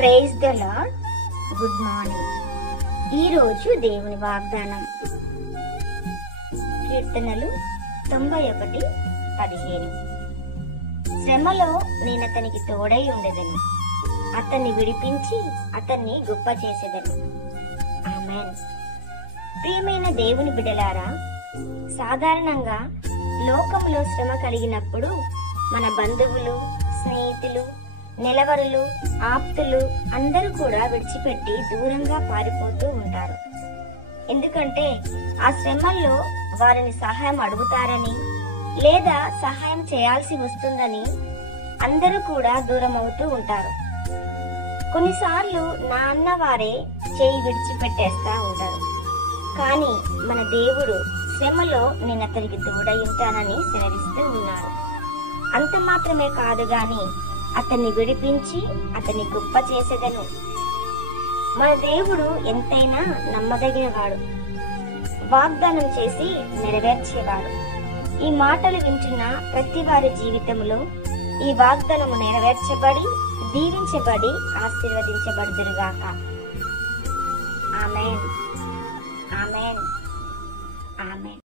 Praise the lord. Good morning. ఈరోజు దేవుని వాగ్దానం కీర్తనలు 91:15. శ్రమలో నేనతనికి తోడై ఉండేదను, అతన్ని విడిపించి అతన్ని గొప్ప చేసేదను. ఆమేన్. ప్రియమైన దేవుని బిడ్డలారా, సాధారణంగా లోకంలో శ్రమ కలిగినప్పుడు మన బంధువులు, స్నేహితులు, నిలవరులు, ఆప్తులు అందరూ కూడా విడిచిపెట్టి దూరంగా పారిపోతూ ఉంటారు. ఎందుకంటే ఆ శ్రమల్లో వారిని సహాయం అడుగుతారని లేదా సహాయం చేయాల్సి వస్తుందని అందరూ కూడా దూరం అవుతూ ఉంటారు. కొన్నిసార్లు నా అన్న వారే చేయి విడిచిపెట్టేస్తా ఉంటారు. కానీ మన దేవుడు శ్రమలో నేను అతనికి తోడై ఉంటానని సెలవిస్తూ ఉన్నాడు. అంత మాత్రమే కాదు గాని అతన్ని విడిపించి అతన్ని గొప్ప చేసేదను. మన దేవుడు ఎంతైనా నమ్మదగినవాడు, వాగ్దానం చేసి నెరవేర్చేవాడు. ఈ మాటలు వింటున్న ప్రతి వారి జీవితంలో ఈ వాగ్దానము నెరవేర్చబడి దీవించబడి ఆశీర్వదించబడుదురుగాక. ఆమేన్. ఆమేన్. ఆమేన్.